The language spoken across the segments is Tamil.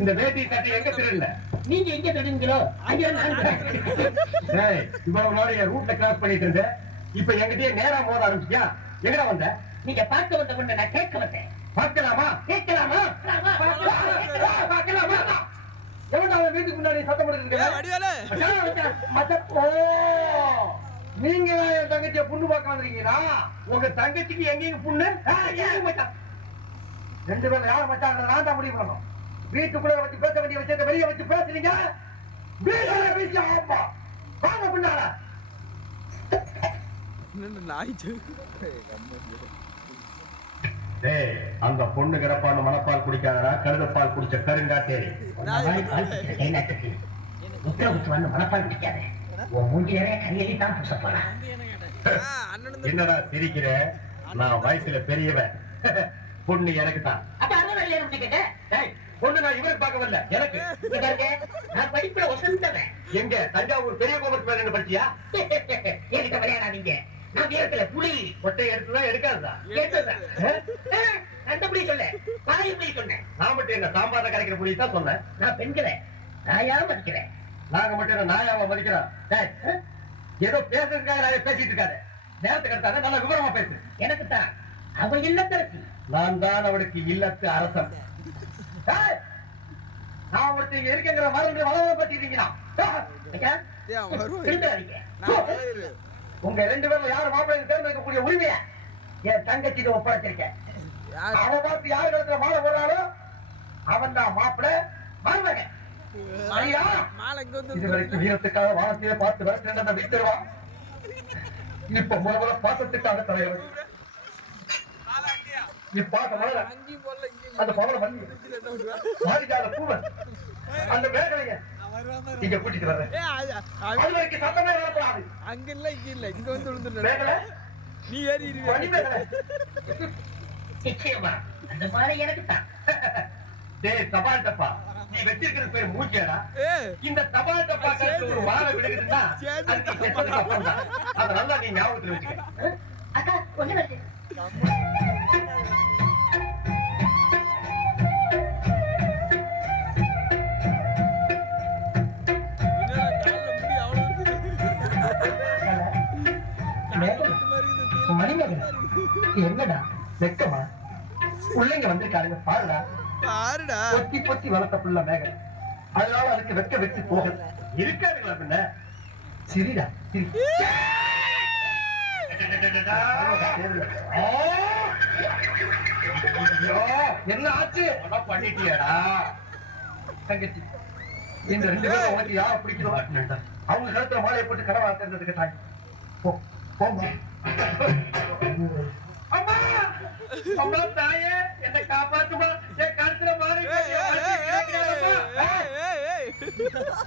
இந்த வேட்டி கட்டி எங்க திருடல? நீங்க எங்க திருடுங்களோ அங்க இவ்வளவு நாள் என் ரூட்ல கிராஸ் பண்ணிட்டு இருந்த, இப்ப எங்கிட்டயே நேரா மோத ஆரம்பிச்சியா? எங்கடா வந்த? நீங்க பார்க்க வந்த கொண்ட நான் கேட்க வந்தேன். பார்க்கலாமா? கேட்கலாமா? பார்க்கலாமா? எவன்டா அவன் வீட்டுக்கு முன்னாடி சத்தம் போட்டுருக்கீங்க? நீங்க என் தங்கச்சிய புண்ணு பார்க்க வந்திருக்கீங்களா? உங்க தங்கச்சிக்கு எங்கேயும் புண்ணு? ரெண்டு பேரும் யாரும் மச்சான் நான் தான் முடிவு பண்ணணும். வீட்டுக்குள்ள வச்சு பேச வேண்டிய விஷயத்தை வெளியே வச்சு பேசுறீங்க. வாங்க பின்னால. அந்த பொண்ணு கிடப்பான்னு மனப்பால் குடிக்காதரா, கழுதப்பால் குடிச்ச கருங்காட்டேரி. மனப்பால் குடிக்காத. உன் மூஞ்சியரே கையெழி தான் பூச போறா. என்னடா சிரிக்கிற? நான் வயசுல பெரியவன். பொண்ணு எனக்கு தான். பொண்ணு நான் இவருக்கு பார்க்க வரல, எனக்கு. நான் படிப்புல வசந்தவன். எங்க தஞ்சாவூர் பெரிய கோபுரத்து மேல என்ன படிச்சியா? என்கிட்ட விளையாடாதீங்க. நான் வீரத்துல புலி ஒட்டை எடுத்துதான் எடுக்காதுதான். அந்த புலி சொல்ல பாய் புலி சொன்னேன். நான் மட்டும் என்ன சாம்பார்ல கரைக்கிற புலி தான் சொன்னேன். நான் பெண்கிறேன், நாயா மதிக்கிறேன். நாங்க மட்டும் என்ன நாயாவ மதிக்கிறோம்? ஏதோ பேசுறதுக்காக நான் பேசிட்டு இருக்காரு. நேரத்துக்கு எடுத்தாங்க, நல்ல விவரமா பேசு. எனக்கு தான் அவ இல்லத்தரசி. நான் தான் அவளுக்கு இல்லத்து அரசன். நான் ஒருத்தங்க இருக்குங்கிற மருந்து வளர பத்திட்டீங்களா? உங்க ரெண்டு பேரும் யாரு மாப்பிள்ளை தேர்ந்தெடுக்கக்கூடிய உரிமையை என் தங்கச்சி ஒப்படைச்சிருக்கேன். அவ பார்த்து யாரு இடத்துல மாலை போடுறாளோ அவன் தான் மாப்பிள்ளை மருமகன். இதுவரைக்கும் வீரத்துக்காக வானத்தையே பார்த்து வரட்டு வீட்டுருவா. இப்ப முதல்ல பாசத்துக்காக தலைவர். நீ பார்த்த மலர அந்த பவள மல்லி மாரிஜாத பூவன் அந்த மேகலைய இங்க கூட்டிட்டு வர்றேன். அது வரைக்கும் சத்தமே வரக்கூடாது. அங்க இல்ல இங்க இல்ல, இங்க வந்து விழுந்துரு. மேகலை நீ ஏறி நிச்சயமா அந்த மாலை எனக்கு தான். டேய் தபால் டப்பா, நீ வச்சிருக்கிற பேர் மூச்சியாடா? இந்த தபால் டப்பா கழுத்து ஒரு வாழை விடுக்குதுன்னா அதை நல்லா நீ ஞாபகத்துல வச்சுக்க. அக்கா ஒண்ணு வருது. என்னடா வெக்கமா? பிள்ளைங்க வந்திருக்காருங்க பாருடா. பாருடா, பொத்தி பொத்தி வளர்த்த புள்ள மேகலை, அதனால அதுக்கு வெக்க வெட்டி போக இருக்காதுங்களா? பின்ன சிரிடா சிரி. என்ன ஆச்சு? பண்ணிட்டியாடா தங்கச்சி? இந்த ரெண்டு பேரும் உனக்கு யார பிடிக்கணும்? அவங்க கருத்துல மாலையை போட்டு கடவுளா தேர்ந்ததுக்கு தாய் போமா. அம்மா அம்மா தாயே என்னை காப்பாத்துமா. என் கருத்துல மாலை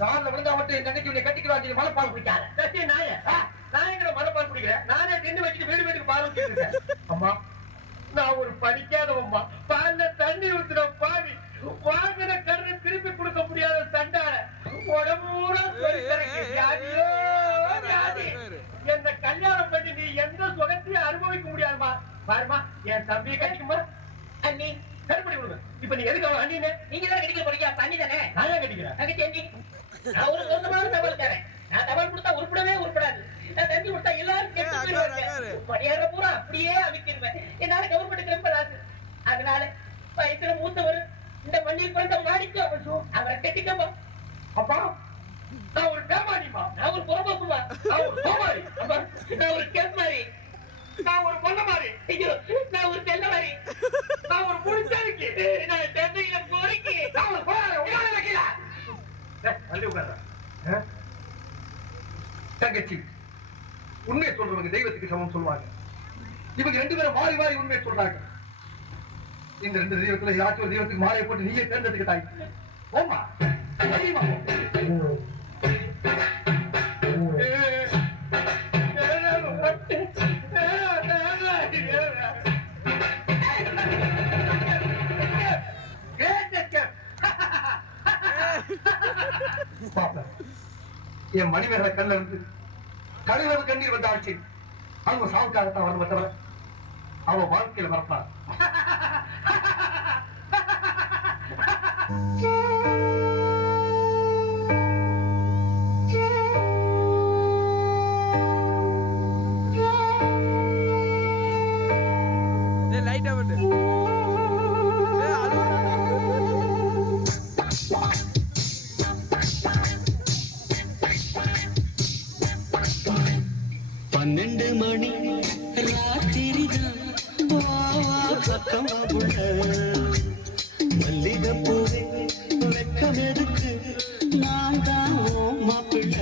காலில் விழுந்தா மட்டும் என் தங்கச்சி உன்னை கட்டிக்கிறான். மலைப்பால் குடிக்காத நாய. நான் எங்க மலைப்பால் குடிக்கிறேன்? நானே தின்னு வச்சுட்டு வீடு வீட்டுக்கு பால் ஊற்றிருக்கேன். அம்மா நான் ஒரு படிக்காதவம்மா. பால்ல தண்ணி ஊத்துற பாவி, வாங்கின கருணை திருப்பி கொடுக்க முடியாத சண்டால உடம்பூரா என்ன கல்யாணம் பண்ணி நீ எந்த சுகத்தையும் அனுபவிக்க முடியாதுமா. பாருமா என் தம்பியை கட்டிக்குமா. அண்ணி கருப்படி விடுங்க. இப்ப நீ எதுக்கு அவன் அண்ணின்னு? நீங்க தான் கட்டிக்க போறீங்க. பண்ணி தானே நான் ஏன் கட்டிக்கிறேன்? தங்கச்சி அண்ணி, நான் ஒரு சொந்தமான தபால் தரேன். நான் தபால் கொடுத்தா உருப்படவே உருப்படாது. நான் தண்ணி கொடுத்தா எல்லாரும் கெட்டு போயிடுவாங்க. படியார பூரா அப்படியே அமைக்கிருவேன். என்னால கவர்மெண்ட் ரொம்ப லாஸ். அதனால வயசுல மூத்தவர் இந்த மண்ணில் பிறந்த மாணிக்கம் அவரை கட்டிக்கப்பா. அப்பா நான் ஒரு பேமானிமா. நான் ஒரு புறம்போக்குமா. நான் ஒரு கோமாரி. நான் ஒரு கேஸ்மாரி. நான் ஒரு பொண்ண மாதிரி. நான் ஒரு தென்னை மாதிரி. நான் ஒரு முடிச்சாருக்கு. நான் தென்னையில பொறுக்கி. நான் ஒரு போராட உட்கார வைக்கல. அள்ளி உட்கார. தங்கச்சி உண்மையை சொல்றவங்க தெய்வத்துக்கு சமம் சொல்லுவாங்க. இவங்க ரெண்டு பேரும் மாறி மாறி உண்மையை சொல்றாங்க. இந்த ரெண்டு தெய்வத்துல ஏதாச்சும் ஒரு தெய்வத்துக்கு மாலையை போட்டு நீயே தேர்ந்தெடுக்க தாய். போமா என் மணிமேகலை கல்ல இருந்து கடுகளவு கண்ணீர் வந்த ஆட்சி அவங்க சாவுக்காகத்தான் வரணும். மற்றவன் அவன் வாழ்க்கையில வரப்பான். ஏய் லைட்டா பண்ணு ஏய் அழுவுறாடா. பன்னெண்டு மணி ராத்திரிதான் பக்கமா புள்ள மல்லிகைப்பூவே வெக்கம் எதுக்கு நான் தான் மாப்பிள்ள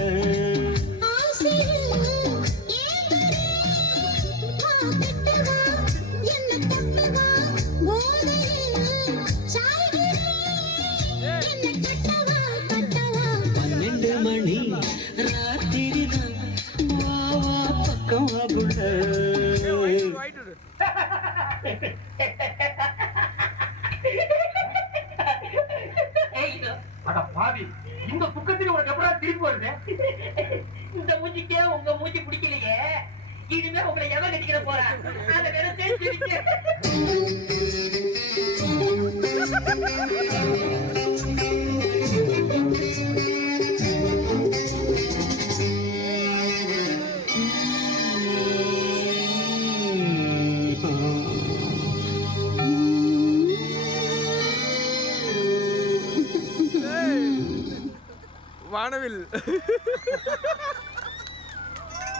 பன்னெண்டு மணி ராத்திரிதான் பக்கமா புள்ள ஏய் ஒயிட் ஒயிட் விடு. ஏய், இதோ, அட பாவி, இந்த துக்கத்துக்கு உனக்கு எப்படா திருப்பி வருது? இந்த மூஞ்சிக்கே உங்க மூஞ்சி பிடிக்கலையே, இனிமே உங்களை எவன் கட்டிக்கிற போறா? அதை நினைச்சே சிரிக்கிறேன். ஏய் வானவில்